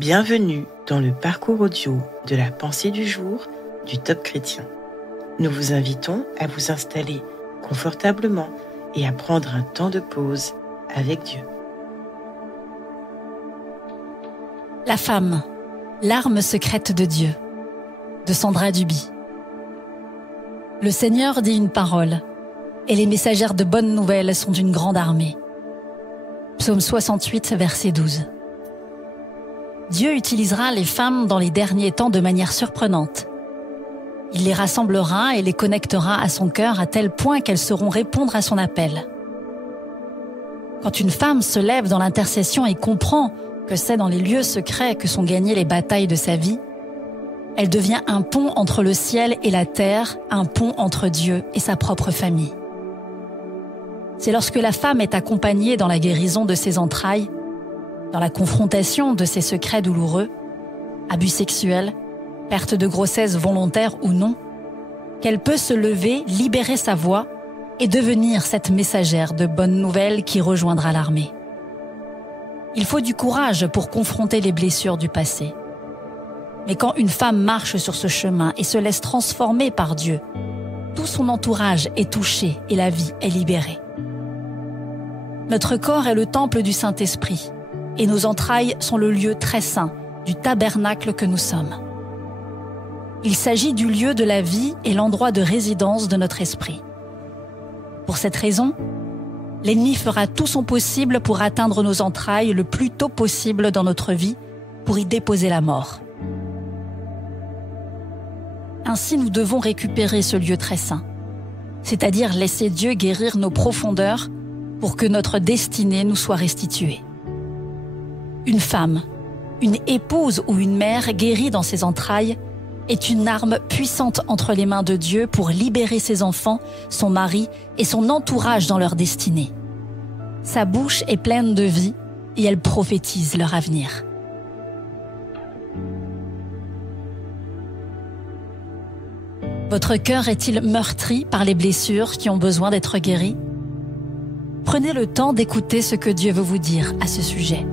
Bienvenue dans le parcours audio de la pensée du jour du Top Chrétien. Nous vous invitons à vous installer confortablement et à prendre un temps de pause avec Dieu. La femme, l'arme secrète de Dieu, de Sandra Duby. Le Seigneur dit une parole, et les messagères de bonnes nouvelles sont une grande armée. Psaume 68, verset 12. Dieu utilisera les femmes dans les derniers temps de manière surprenante. Il les rassemblera et les connectera à son cœur à tel point qu'elles sauront répondre à son appel. Quand une femme se lève dans l'intercession et comprend que c'est dans les lieux secrets que sont gagnées les batailles de sa vie, elle devient un pont entre le ciel et la terre, un pont entre Dieu et sa propre famille. C'est lorsque la femme est accompagnée dans la guérison de ses entrailles, dans la confrontation de ses secrets douloureux, abus sexuels, perte de grossesse volontaire ou non, qu'elle peut se lever, libérer sa voix et devenir cette messagère de bonnes nouvelles qui rejoindra l'armée. Il faut du courage pour confronter les blessures du passé. Mais quand une femme marche sur ce chemin et se laisse transformer par Dieu, tout son entourage est touché et la vie est libérée. Notre corps est le temple du Saint-Esprit et nos entrailles sont le lieu très saint du tabernacle que nous sommes. Il s'agit du lieu de la vie et l'endroit de résidence de notre esprit. Pour cette raison, l'ennemi fera tout son possible pour atteindre nos entrailles le plus tôt possible dans notre vie pour y déposer la mort. Ainsi, nous devons récupérer ce lieu très saint, c'est-à-dire laisser Dieu guérir nos profondeurs pour que notre destinée nous soit restituée. Une femme, une épouse ou une mère guérie dans ses entrailles est une arme puissante entre les mains de Dieu pour libérer ses enfants, son mari et son entourage dans leur destinée. Sa bouche est pleine de vie et elle prophétise leur avenir. Votre cœur est-il meurtri par les blessures qui ont besoin d'être guéries? Prenez le temps d'écouter ce que Dieu veut vous dire à ce sujet.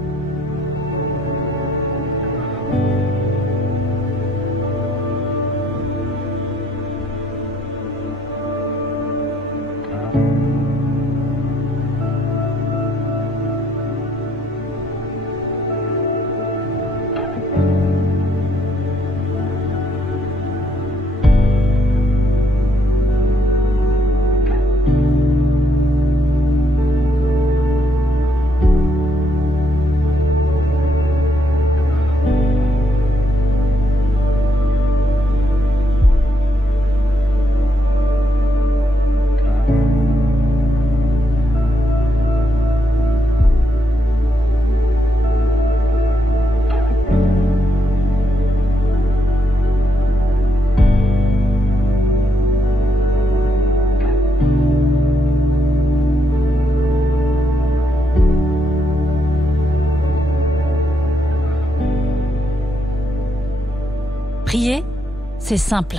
Prier, c'est simple.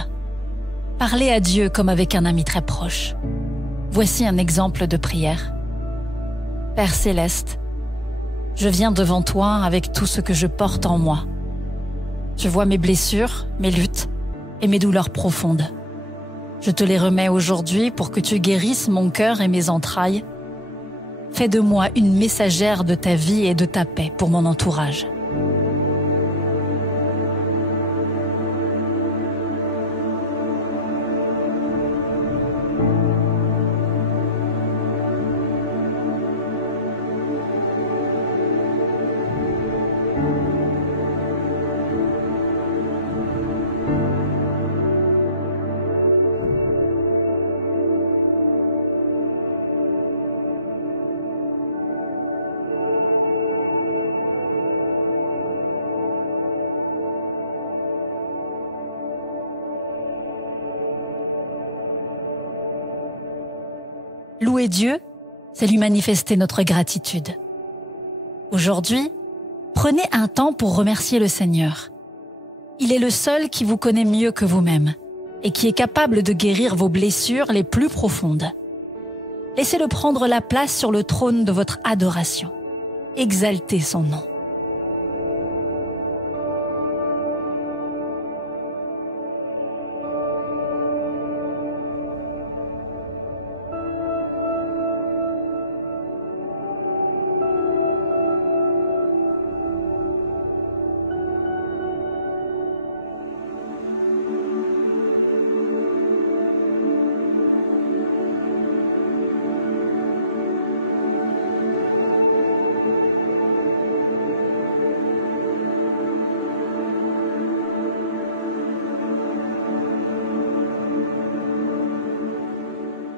Parlez à Dieu comme avec un ami très proche. Voici un exemple de prière. Père Céleste, je viens devant toi avec tout ce que je porte en moi. Je vois mes blessures, mes luttes et mes douleurs profondes. Je te les remets aujourd'hui pour que tu guérisses mon cœur et mes entrailles. Fais de moi une messagère de ta vie et de ta paix pour mon entourage. Louer Dieu, c'est lui manifester notre gratitude. Aujourd'hui, prenez un temps pour remercier le Seigneur. Il est le seul qui vous connaît mieux que vous-même et qui est capable de guérir vos blessures les plus profondes. Laissez-le prendre la place sur le trône de votre adoration. Exaltez son nom.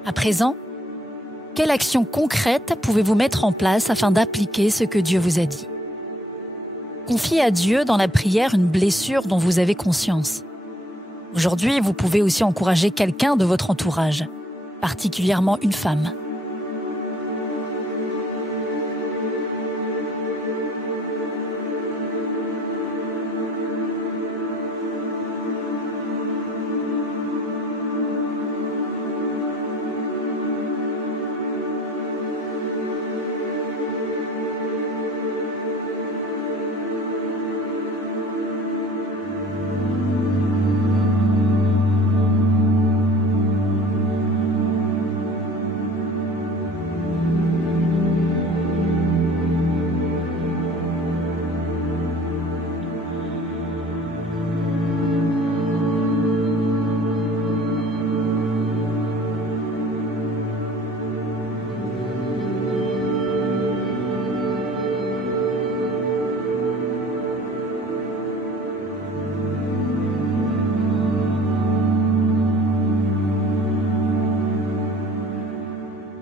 À présent, quelle action concrète pouvez-vous mettre en place afin d'appliquer ce que Dieu vous a dit? Confiez à Dieu dans la prière une blessure dont vous avez conscience. Aujourd'hui, vous pouvez aussi encourager quelqu'un de votre entourage, particulièrement une femme.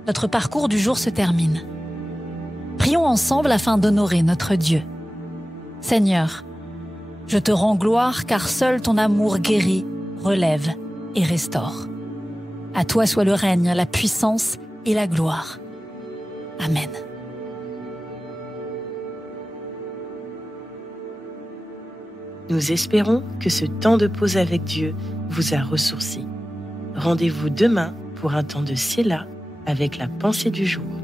Notre parcours du jour se termine. Prions ensemble afin d'honorer notre Dieu. Seigneur, je te rends gloire car seul ton amour guérit, relève et restaure. À toi soit le règne, la puissance et la gloire. Amen. Nous espérons que ce temps de pause avec Dieu vous a ressourci. Rendez-vous demain pour un temps de Séla avec la pensée du jour.